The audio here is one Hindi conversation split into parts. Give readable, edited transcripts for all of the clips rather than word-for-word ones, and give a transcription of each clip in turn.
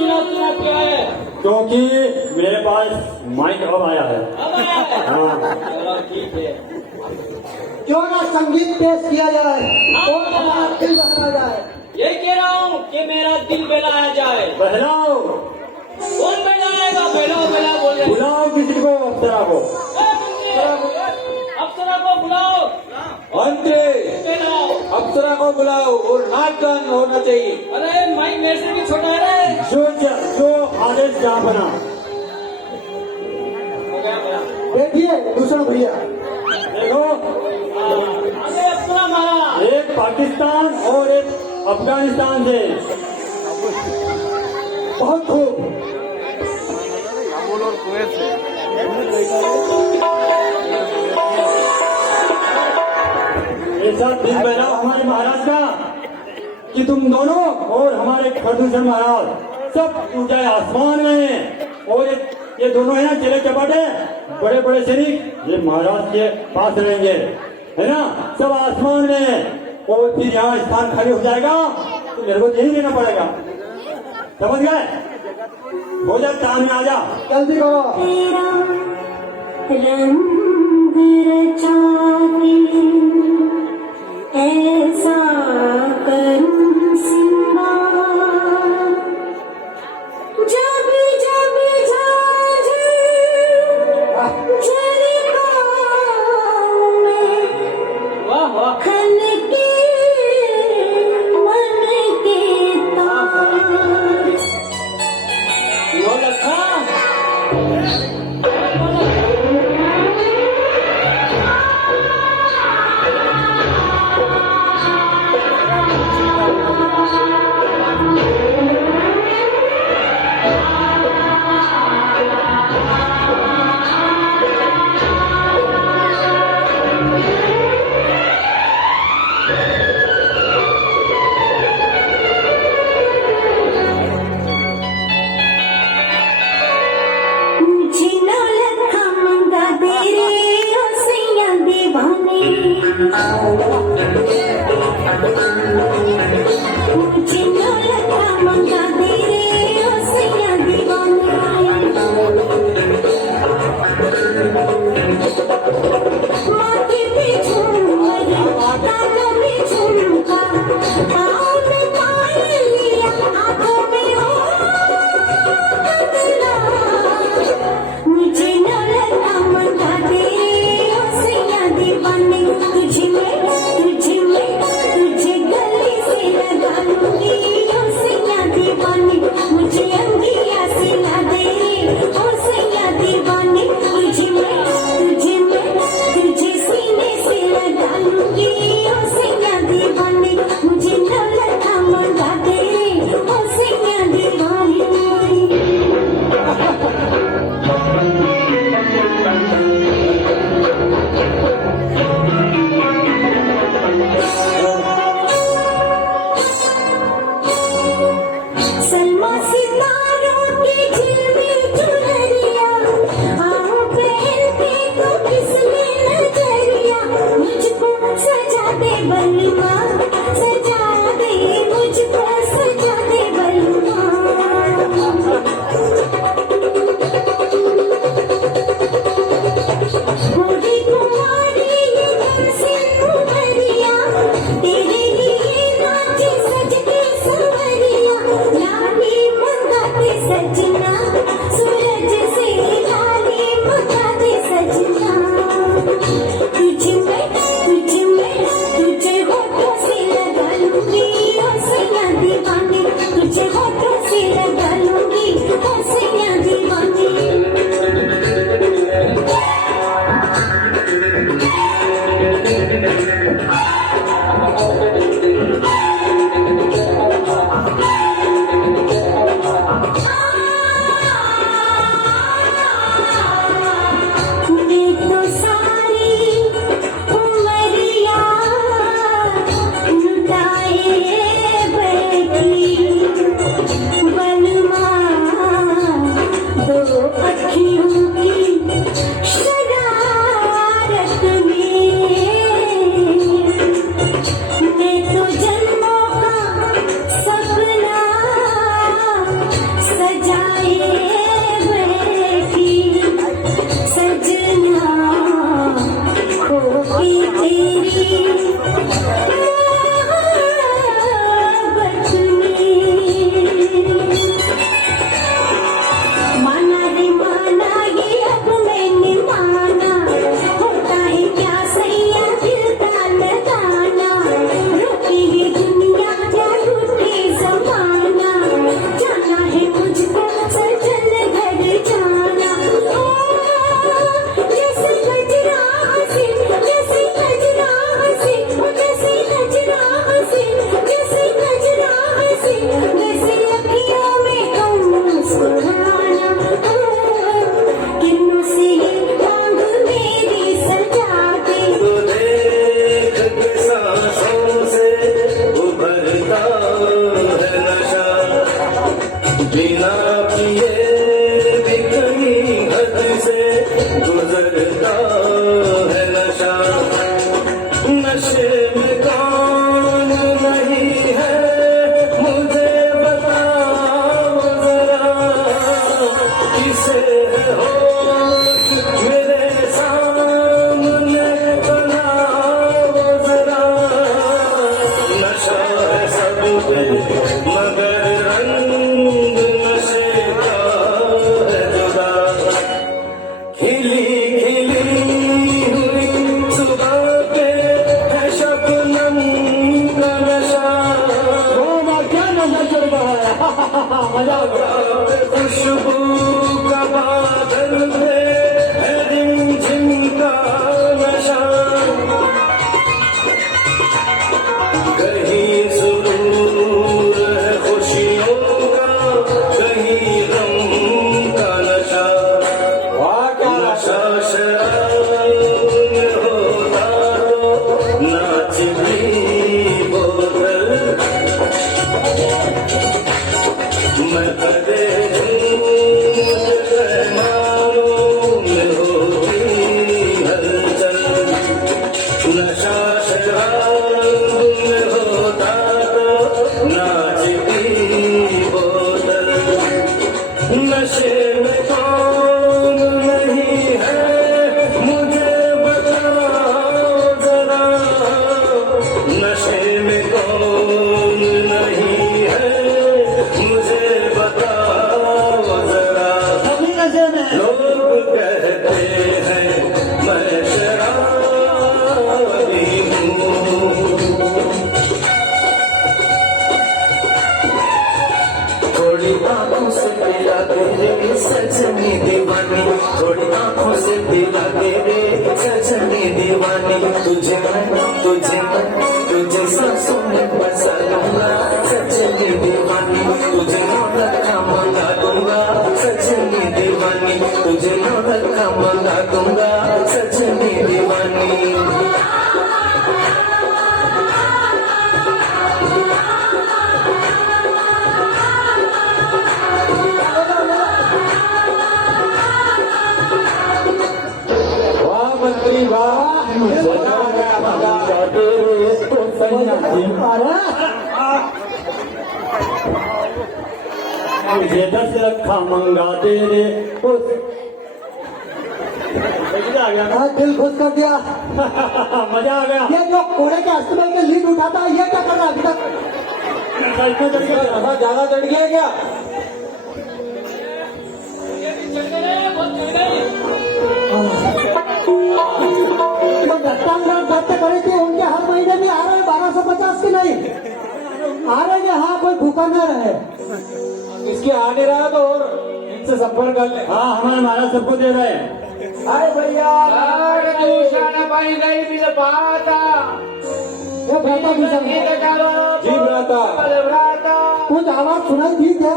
सुना सुना क्या है? क्योंकि मेरे पास माइक अब आया है। अब आया है? हाँ। चलो ठीक है। क्यों ना संगीत पेश किया जाए और हमारा दिल बहला जाए। ये कह रहा हूँ कि मेरा दिल बहलाया जाए। बहलाओ। कौन बहलाएगा? बहलाओ बहलाओ बोल रहे हैं। बुलाओ किसी को, अप्सरा को। अप्सरा को बुलाओ। मंत्री बहलाओ। अप्सरा को बुलाओ और नाच गान होना चाहिए। अरे माइक मेरे से भी छोटा है रे। जो आदेश जहाँ बना। हो गया मेरा। देखिए दूसरा भैया, देखो, अरे अप्सरा महाराज। एक पाकिस्तान और एक अफगानिस्तान से। बहुत खूब। ऐसा दिल बना हमारे महाराज का कि तुम दोनों और हमारे प्रदूषण महाराज सब ऊंचाई आसमान में हैं। और ये दोनों है ना चले चपाटे बड़े बड़े सैनिक, ये महाराज के पास रहेंगे, है ना, सब आसमान में हैं। और फिर यहाँ स्थान खाली हो जाएगा तो मेरे को यही देना पड़ेगा, समझ गए? हो जा, काम में आ जा। जल्दी करो। तेरा रंग रचा के ऐसा करूं सिंगार, जब जब झांझर झलकाऊं मैं, वाह वाह। खनके मन के तार। लो लखा। मुझे नौलखा मंगा दे रे ओ सैया दीवाने, मुझे नौलखा मंगा दे रे ओ सैया दीवाने। माथे पे झूमर, कानों में झुमका, पाँव में पायलिया, आँखों में हो बदला। मुझे नौलखा मंगा दे ओ सैया दीवाने, तुझे गले से लगा लूंगी ओ सैया दीवाने, मुझे अंगिया से ला दे ओ सैया दीवाने, तुझे सीने से लगा लूंगी ओ सैया दीवाने, मुझे नौलखा मंगा दे ओ सैया दीवाने। सलमा सितारों की झिलमिल चुनरिया, आओ पहन के तो फिसले नजरिया, मुझको सजा दे बलमा, सजा दे मुझको, सजा दे बलमा। गोरी कुंवारी ये तुमसे उमरिया, तेरे लिए नाचे सज के संवरिया, लाली बिना पिए भी कहीं हद से गुजरता है नशा नशे में कौन नहीं है मुझे बताओ जरा किसे है होश मेरे सामने बनाओ जरा नशा है सब पे मगर रंग नशे का है जुदा खिली खिली हुई सुबह पे है शबनम का नशा क्या नशा चल रहा है मजा आ गया खुशबू का बादल पे है रिमझिम का नशा कहीं सुरूर है खुशियों का कहीं गम का नशा वाह क्या नशा शराब में होता तो नाचती बोतल मैं भरे मारों में होती हलचल नशा शराब में होता तो नाचती बोतल नशे में कौन नहीं है मुझे बताओ जरा नशे में कौन नहीं है मुझे बताओ जरा सभी नशे में लोग कहते हैं मैं शराबी हूँ थोड़ी आंखों से पिला दे रे सजनी दीवानी थोड़ी आंखों से पिला दे रे सजनी दीवानी तुझे सांसों में बसा लूंगा सजनी दीवानी तुझे नौलत का मंगा दूंगा सजनी दीवानी तुझे नौलत का मंगा दूंगा सजनी दीवानी वाह मंत्री वाह मजा आ गया मजा आ गया। मुझे 10 रखा मंगा दे रे आ गया ना दिल खुश कर दिया। मजा आ गया ये जो कोड़े के अस्तबल के लीड उठाता है ये क्या कर रहा है अभी तक? इसमें चल गया नशा ज्यादा चढ़ गया क्या? बहुत चल गई जो दत्तांगण दत्त करे थे उनके हर महीने भी आ रहे हैं 1250 की नहीं आ रहे हैं। हाँ कोई भूखा न रहे। इसके आने रहा तो और इनसे संपर्क कर ले। हाँ हमारे महाराज सबको दे रहे हैं अरे भैया पाई गई थी तो पाता ये बेटा भी सब जी भ्राता कुछ आवाज सुनाई दी क्या?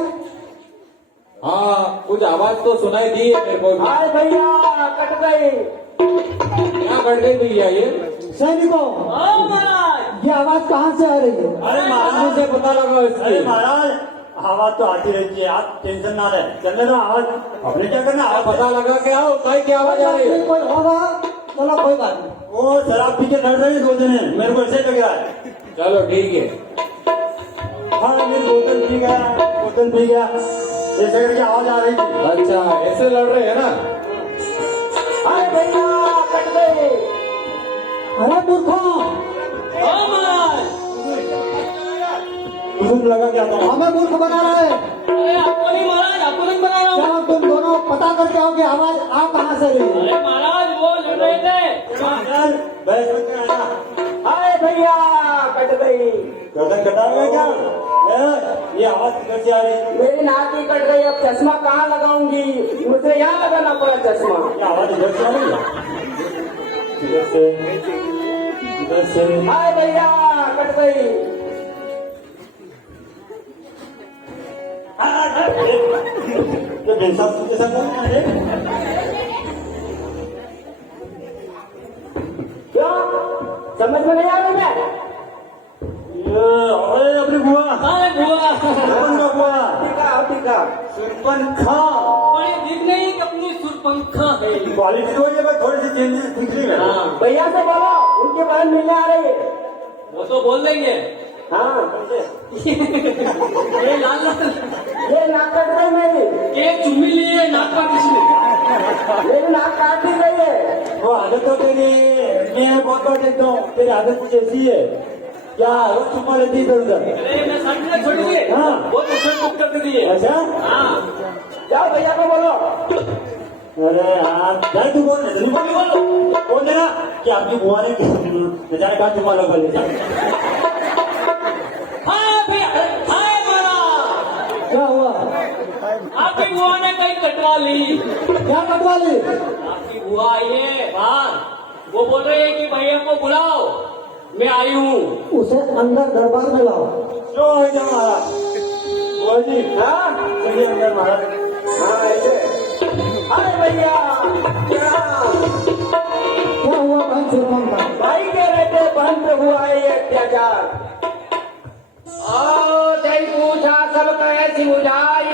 हाँ कुछ आवाज तो सुनाई दी है मेरे को भी। अरे भैया कट गई। क्या कट गई भैया ये? सैनिकों ये आवाज कहाँ से आ रही है? अरे महाराज से पता लगा अरे इसकी। महाराज आवाज तो आती रहती है आप टेंशन ना रहे चलने दो आवाज अपने क्या करना आवाज पता लगा क्या हो भाई क्या आवाज आ रही है? कोई होगा चलो कोई बात नहीं। वो शराब पी के लड़ रहे हैं 2 जने मेरे को ऐसे लग रहा है चलो ठीक है। हाँ ये बोतल पी गया ऐसे करके आवाज आ रही थी अच्छा ऐसे लड़ रहे हैं ना? अरे भैया कट गई। अरे मूर्खों तुझे लगा क्या था हमें मूर्ख बना रहे हैं। अरे आपको नहीं महाराज आपको नहीं बना रहा हूँ चलो तुम दोनों पता करके आओ कि आवाज आ कहाँ से रही है। अरे महाराज वो लड़ रहे थे चल बहस मत कर आना अरे भैया कट गई। गर्दन कटाओगे क्या ये आवाज किधर से आ रही है मेरी नाक ही कट गई। अब चश्मा कहाँ लगाऊंगी? मुझे यहाँ लगाना पड़ा चश्मा। ये आवाज इधर से आ रही है इधर से अरे भैया कट गई। तो जैसा जैसा बोलना है क्या समझ में नहीं आ रही मैं? ये अरे अपनी बुआ अरे बुआ कौन का बुआ टीका सुरपंखा और ये दिख नहीं कि अपनी सुरपंखा है। क्वालिटी हो जाएगा, थोड़ी सी चेंजेस दिख रही है। हाँ, भैया से बोलो उनकी बहन मिलने आ रही है। वो तो बोल देंगे। हाँ ये लाल लाल ये नाक कट रही मेरी, ये चुम्मी लिए नाक का किसी मेरी नाक काट दी गई है। वो आदत तो तेरी, मैं बहुत बार देखता हूँ तेरी आदत कुछ ऐसी है क्या, रोज चुम्मा लेती इधर उधर। अरे मैं सर्ट में छोड़ दिए। हाँ। वो तो शर्ट बुक कर दिए। अच्छा, हाँ, जाओ भैया को बोलो। अरे हाँ जाए तू बोल नहीं बोल देना कि आपकी बुआ ने बेचारे कहा चुम्मा लो बोले। हाँ भैया, हाय मारा। क्या हुआ, आपकी बुआ ने कहीं कटवा ली। क्या कटवा ली? आपकी बुआ आई है बाहर, वो बोल रही है कि भैया को बुलाओ, मैं आई हूँ। उसे अंदर दरबार में लाओ। जो है जो हमारा बुआ जी, हाँ चलिए अंदर महाराज। हाँ ऐसे। अरे भैया क्या हुआ बहन सुरपंखा? भाई के रहते बहन पे हुआ है ये अत्याचार। पूछा सब कैसी बुझाई,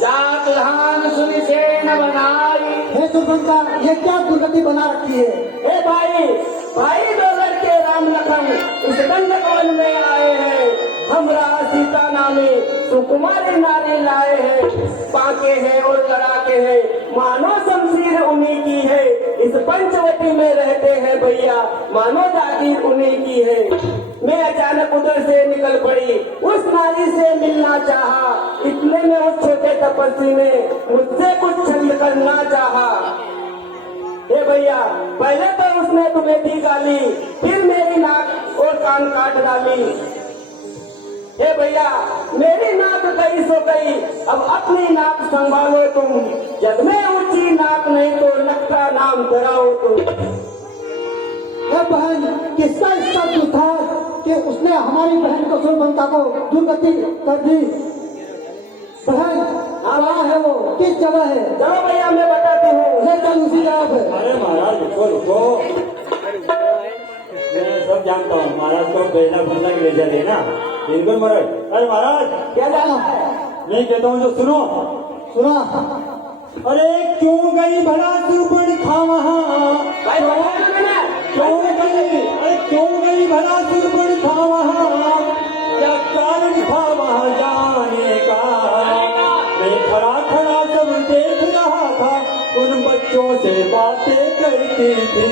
जात धान सुन से न बनाई। हे सुरपंखा, ये क्या दुर्गति बना रखी है? हे भाई, भाई दो लड़के राम लखन इस दंडक वन में आए हैं। हमरा सीता नामी सुकुमारी नारी लाए हैं। पाके हैं और लड़ाके हैं, मानो शमशीर उन्हीं की है। इस पंचवटी में रहते हैं भैया, मानो जागीर उन्हीं की है। मैं अचानक उधर से निकल पड़ी, उस नारी से मिलना चाहा। इतने में उस छोटे तपस्वी ने मुझसे कुछ छल करना चाहा। हे भैया, पहले तो उसने तुम्हें दी गाली, फिर मेरी नाक और कान काट डाली। हे भैया, मेरी नाक गई सो गई, अब अपनी नाक संभालो तुम। जग में ऊंची नाक नहीं तो नक्शा नाम धराओ तुम। हे बहन, किसका इसका जो था कि उसने हमारी बहन को सुरपंखा को दुर्गति कर दी? बहन कहाँ है वो, किस जगह है? चलो भैया मैं बताती हूँ। ले चल उसी जगह पे। अरे महाराज रुको रुको, मैं सब जानता हूँ। महाराज को बेला बंदा ले जाए ना, बिल्कुल महाराज। अरे महाराज क्या जाना है? मैं कहता हूँ जो सुनो। सुना? अरे क्यों गई भला सुरपंखा वहाँ, भाई बताया ना मैंने। क्यों गई, अरे क्यों गई भला सुरपंखा वहाँ, क्या कारण था वहाँ जाने का। मैं खड़ा खड़ा सब देख रहा था, उन बच्चों से बातें करती थी।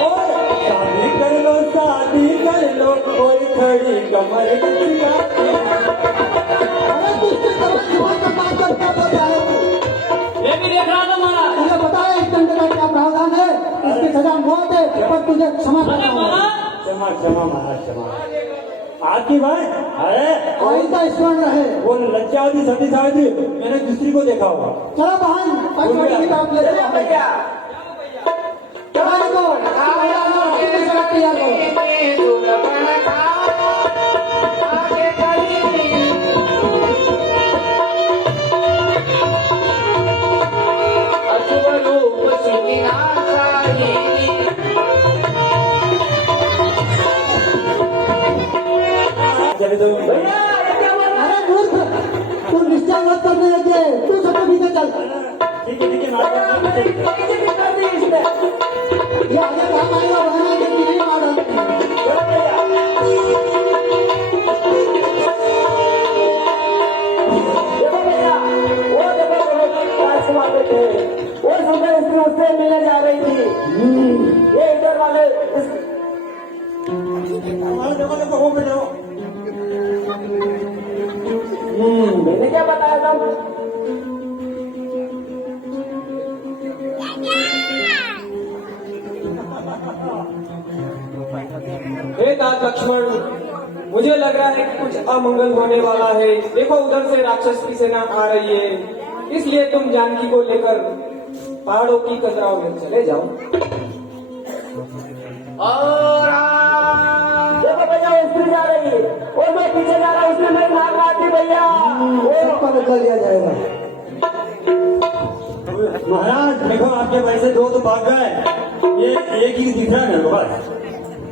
और शादी कर लो शादी कर लो, कोई खड़ी कमर खिंचाती। अरे तू इससे जुबान का बात कर, क्या बोल रहा है? मैं भी देख रहा था मारा। तुझे पता है इस दंड का क्या प्रावधान है? इसकी सजा मौत है, पर तुझे क्षमा अरे करना मारा, होगा। क्षमा क्षमा महाराज क्षमा। आपकी भाई, अरे आइंदा स्मरण रहे। वो लज्जा आदि सती सावित्री मैंने दूसरी को देखा होगा। चलो बहन, पंचवटी की तरफ ले चलो चलो भैया। चलो को तैयार करो। अशुभ रूप सिंह नासाई। चले तो भैया ये क्या बोल रहा है? अरे मूर्ख, तू निश्चय मत करने लगे, तू सबको पीछे चल। ठीक है भैया, महाराज। मेरी बेइज्जती कर दी इसने। ये आगे काम आएगा, बहन आगे नहीं मारा। चलो भैया। देखो भैया, वो देखो राजकुमार बैठे हैं। वो सुंदर स्त्री उससे मिलने जा रही थी। ये इधर वाले हमारे जमाने को हो बैठो। मैंने क्या बताया था? हे तात लक्ष्मण, मुझे लग रहा है कि कुछ अमंगल होने वाला है। देखो उधर से राक्षस की सेना आ रही है, इसलिए तुम जानकी को लेकर पहाड़ों की कतराओं में चले जाओ। और देखो भैया, वो स्त्री जा रही है और मैं पीछे जा रहा हूँ। उसने मेरी नाक काट दी भैया। सबका निकल दिया जाएगा। महाराज देखो आपके पैसे दो तो भाग गए, ये एक ही दिख रहा है मेरे को बस।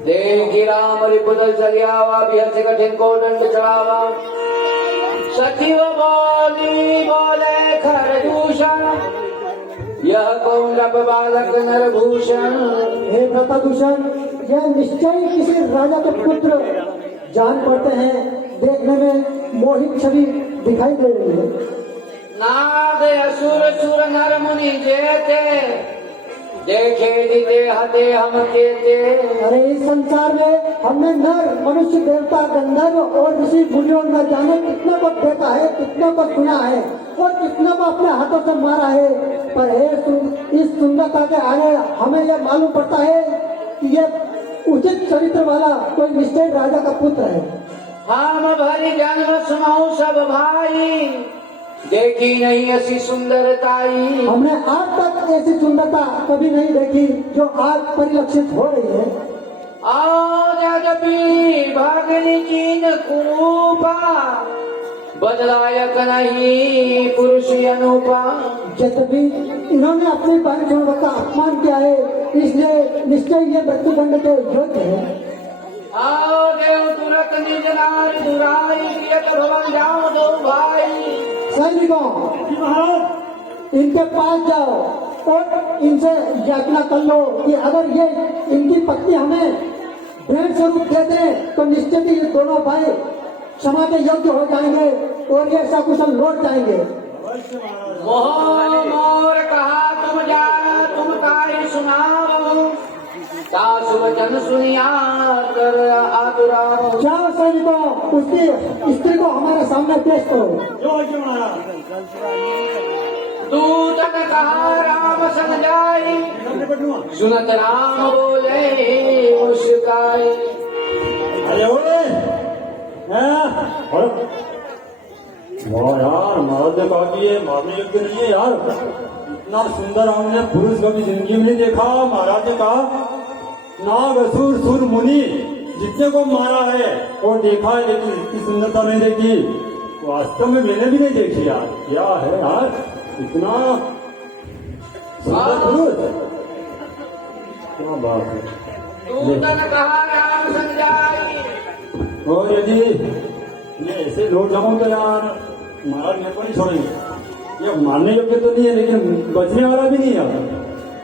देव की राम रिपुदल चलियावा, बिहर से कठिन को दंड चढ़ावा। सचिव बोले खरदूषण, यह कौन जब बालक नरभूषण। हे व्रतभूषण, यह निश्चय किसी राजा के पुत्र जान पड़ते हैं। देखने में मोहित छवि दिखाई दे रही है। नाद असुर सुर नर मुनि जेते, देखे दिते हते हम केते। अरे इस संसार में हमने नर मनुष्य देवता गंधर्व और ऋषि मुनियों न जाने कितने को देखा है, कितने को सुना है और कितने को अपने हाथों से मारा है। पर इस सुंदरता के आगे हमें यह मालूम पड़ता है कि ये उचित चरित्र वाला कोई निश्चय राजा का पुत्र है। हम भरी जन्म सुनाऊ सब भाई, देखी नहीं ऐसी सुंदरताई। हमने आज तक ऐसी सुंदरता कभी नहीं देखी जो आज परिलक्षित हो रही है। आज यद्यपि भागनी कीन कुरूपा, बदलायक नहीं पुरुष अनुपा। यद्यपि इन्होंने अपनी परिजनों का अपमान किया है, इसलिए निश्चय ये मृत्युदंड के योग्य है। आओ देव तुरंत निज नारी दुराई, प्रियत भवन जाओ दो भाई। सैनिकों, इनके पास जाओ और इनसे याचना कर लो कि अगर ये इनकी पत्नी हमें भेंट स्वरूप दे दें तो निश्चित ही ये दोनों भाई क्षमा के योग्य हो जाएंगे और ये सकुशल लौट जाएंगे। मोर कहा तुम जा तुम तारी सुनाओ, सासु वचन सुनिया कर आतुराओ। जाओ सैनिकों, उसकी स्त्री को हमारे सामने पेश करो। दूतन कहा राम सन जाई, सुनत राम बोले मुस्काई। अरे ओए, वाह यार, महाराज ने कहा कि ये मारने योग्य नहीं है यार। इतना सुंदर हमने पुरुष कभी जिंदगी में नहीं देखा। महाराज ने कहा नाग असुर सुर मुनि जितने को मारा है और देखा है, लेकिन इसकी सुंदरता नहीं देखी। वास्तव में मैंने भी नहीं देखी यार। क्या है यार इतना सुंदर पुरुष, क्या बात है। दूतन कहा राम सन जाई, और यदि मैं ऐसे लौट जाऊं तो यार महाराज मेरे को नहीं छोड़ेंगे। ये मारने योग्य तो नहीं है, लेकिन बचने वाला भी नहीं है।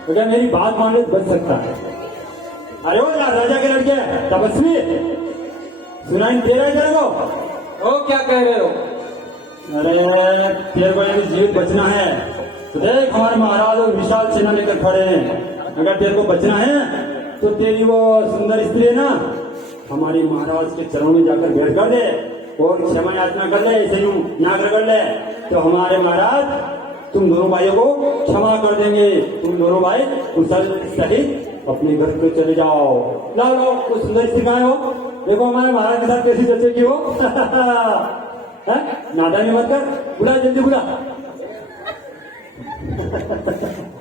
तो क्या मेरी बात मान ले तो बच सकता है। अरे वो यार राजा के लड़के तपस्वी, सुनाई दे रहा है तेरे को? ओ क्या कह रहे हो? अरे तेरे को यदि जीवित बचना है तो देख हमारे महाराज और विशाल सेना लेकर खड़े हैं। अगर तेरे को बचना है तो तेरी वो सुंदर स्त्री है ना, हमारे महाराज के चरणों में जाकर भेंट कर दे और क्षमा याचना कर ले, ऐसे यूं नागर कर ले तो हमारे महाराज तुम दोनों भाइयों को क्षमा कर देंगे। तुम दोनों भाई कुशल सहित अपने घर पे चले जाओ। लाओ लाओ, कुछ सुंदर स्त्री कहाँ है वो? देखो हमारे महाराज के साथ कैसी जचेगी वो। नादानी मत कर, बुला जल्दी बुला।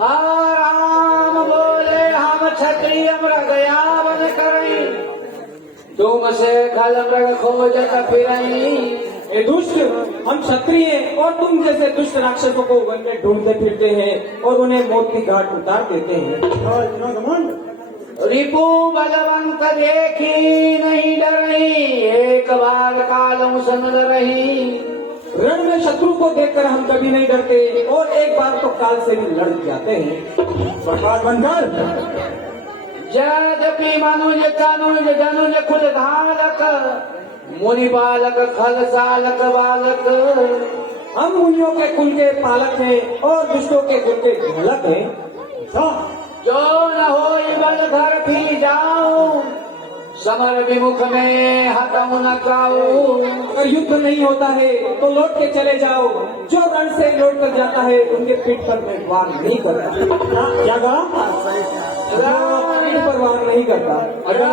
राम बोले हम क्षत्रिय मृग यावन करी, तुम से खल मृग खोजत फिरई। ए दुष्ट, हम क्षत्रिय हैं और तुम जैसे दुष्ट राक्षसों को वन में ढूंढते फिरते हैं और उन्हें मौत की घाट उतार देते हैं। रिपु बलवंत देखी नहीं डरई, एक बार कालम सन रही। रण में शत्रु को देखकर हम कभी नहीं डरते और एक बार तो काल से भी लड़ जाते हैं। प्रकाश बनकर यद्यपि मनुज तनुज धनुज कुल धालक, मुनि बालक खल सालक बालक। हम मुनियों के कुल के पालक हैं और दुष्टों के कुल के ढोलक हैं। जो न होई बल घर भी जाऊं, समर विमुख में हटऊ न काऊ। अगर युद्ध नहीं होता है तो लौट के चले जाओ। जो रण से लौट कर जाता है उनके पीठ पर मैं वार नहीं करता। क्या कहा? पीठ पर वार नहीं करता। अगर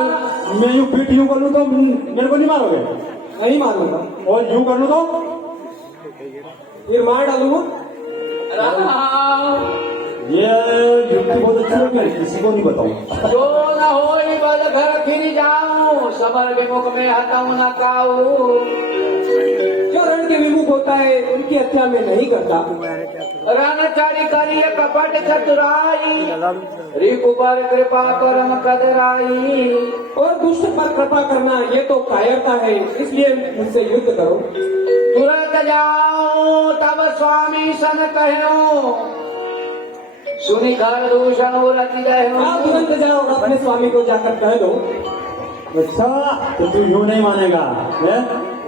मैं यूं पीठ यूं कर लूं तो मेरे को नहीं मारोगे? नहीं मारूंगा। और यूं कर लूं तो फिर मार डालूंगा। ये युक्ति बहुत अच्छी है, मैं किसी को नहीं बताऊंगा। जो न होई बल घर फिर जाऊं, समर विमुख में हटऊ न काऊ। जो रण शरण के विमुख होता है उनकी हत्या में नहीं करता। रानचारी करिय कपट चतुराई रिपु पर कृपा करम कदराई। और दुष्ट पर कृपा करना ये तो कायरता है, इसलिए मुझसे युद्ध करो। तुरंत जाओ तब स्वामी सन कहो सुनी घर दूषण रति रहो। आप तुरंत जाओ और अपने स्वामी को जाकर कह दो। अच्छा तो तू यूं नहीं मानेगा है?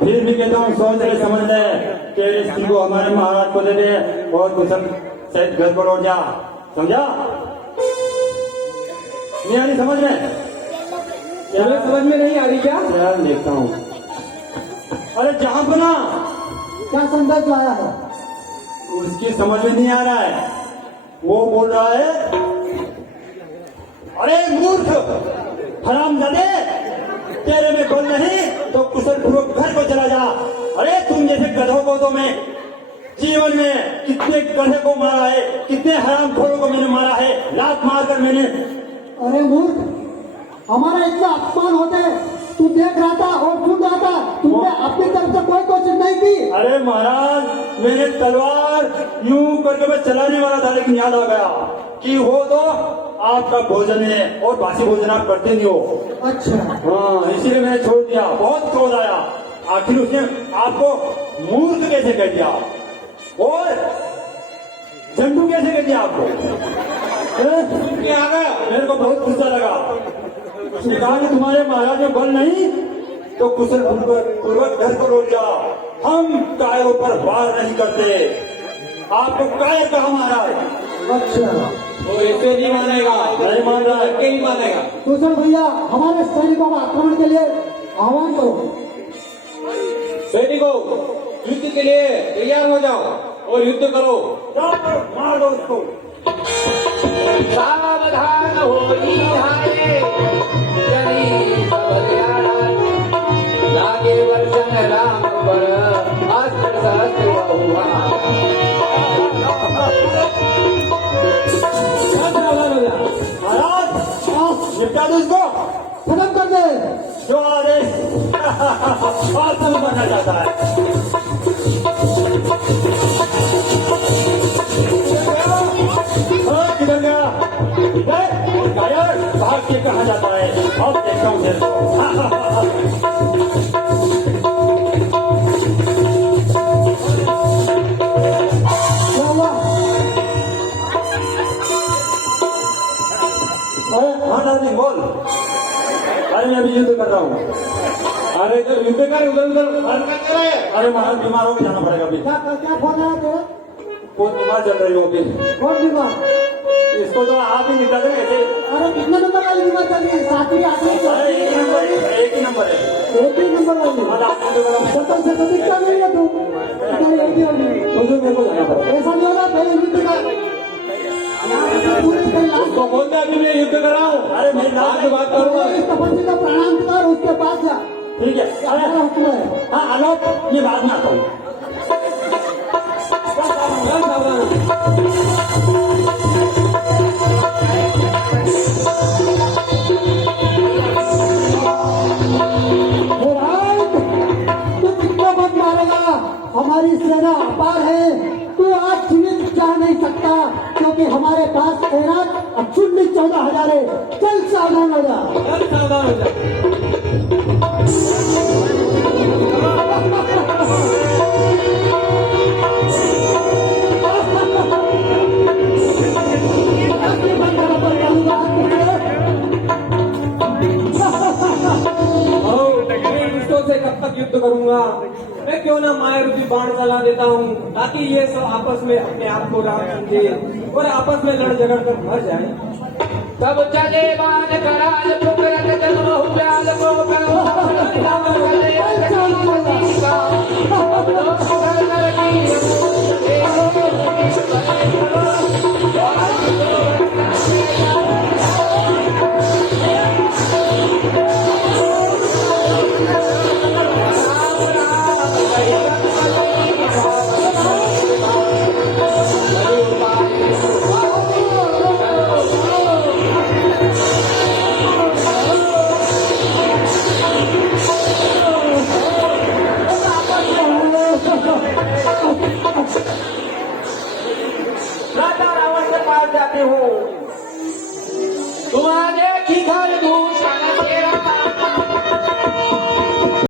फिर भी कहता हूँ सोच ले समझ ले कि इस स्त्री को हमारे महाराज को दे दे और तू सब शायद घर पर लौट जा। समझा? नहीं आ रही समझ में? तुम्हें समझ में नहीं आ रही क्या? यार देखता हूँ। अरे जहाँ बना क्या संदेश लाया है? उसकी समझ में नहीं आ रहा है। वो बोल रहा है अरे मूर्ख हरामजादे तेरे में बोल नहीं तो कुशल पूर्वक घर को चला जा। अरे तुम जैसे गधों को तो मैं जीवन में कितने गधे को मारा है, कितने हरामखोरों को मैंने मारा है, लात मारकर मैंने। अरे मूर्ख, हमारा इतना अपमान होते तू देख रहा था और सुन रहा था, तुमने अपनी तरफ से कोई कोशिश नहीं की। अरे महाराज मैंने तलवार यूं करके मैं चलाने वाला था लेकिन याद आ गया कि वो तो आपका भोजन है और बासी भोजन आप करते नहीं हो। अच्छा हाँ इसीलिए मैंने छोड़ दिया। बहुत क्रोध आया, आखिर उसने आपको मूर्ख कैसे कह दिया और झंडू कैसे कह दिया आपको? क्या आ गया? मेरे को बहुत गुस्सा लगा। उसने कहा कि तुम्हारे महाराज में बल नहीं तो कुशल पूर्वक घर को लौट जाओ। हम कायरों पर वार नहीं करते। आपको कायर कहा महाराज? अच्छा तो ऐसे नहीं मानेगा, नहीं मान रहा है। के ही मानेगा। कुशल भैया हमारे सैनिकों का आक्रमण के लिए आह्वान करो। सैनिकों युद्ध के लिए तैयार हो जाओ और युद्ध करो। जाओ, मार दो उसको। सावधान होई हाय जनी सब दयाड़ा लागे वर्षन राम पर अस्त्र सहस्त्र बहुआ। महाराज निपटा दो इसको। खत्म कर दे। जो आदेश खत्म करना चाहता है। किधर गया? कायर भाग के कहा जाता है। अब देखता हूँ तेरे क्या हुआ? अरे हाँ डार्लिंग बोल। अरे मैं अभी युद्ध कर रहा हूँ। अरे इधर युद्ध कर, उधर उधर अरे महाराज बीमार हो जाना पड़ेगा अभी। क्या फोन आया तेरा? कौन बीमार चल रही हो अभी? कौन बीमार? इसको तो आप ही निकल रहे ऐसे। अरे कितने नंबर वाली बीमार चल रही है? सातवीं आठवीं? अरे एक ही नंबर है। एक ही नंबर वाली। मतलब आपको तो बड़ा शक्ल से तो दिखता नहीं है तू। इतना एक ही होगी। मुझे मेरे को जाना पड़ेगा। ऐसा नहीं होगा पहले युद्ध का उसको बोलते अभी मैं युद्ध कर रहा हूँ। अरे मेरी बाद में बात करूंगा। इस तपस्या का प्रणाम कर उसके बाद जा। ठीक है। अरे हमारा हुक्म है। हाँ आलोक मैं बाद में आता हूँ। तू कितना बम मारेगा? हमारी सेना अपार है, तू आज जीवित जा नहीं सकता क्योंकि हमारे पास तैनात अक्षुण्य 14,000 है। चल सावधान हो जा। सावधान हो जा। से कब तक युद्ध करूंगा? मैं क्यों ना माया रूपी बाण चला देता हूँ ताकि ये सब आपस में अपने आप को राम समझे और आपस में लड़ झगड़ कर मर जाए। तब चले बाण कराल पुकरत जन्म हुब्याल को करो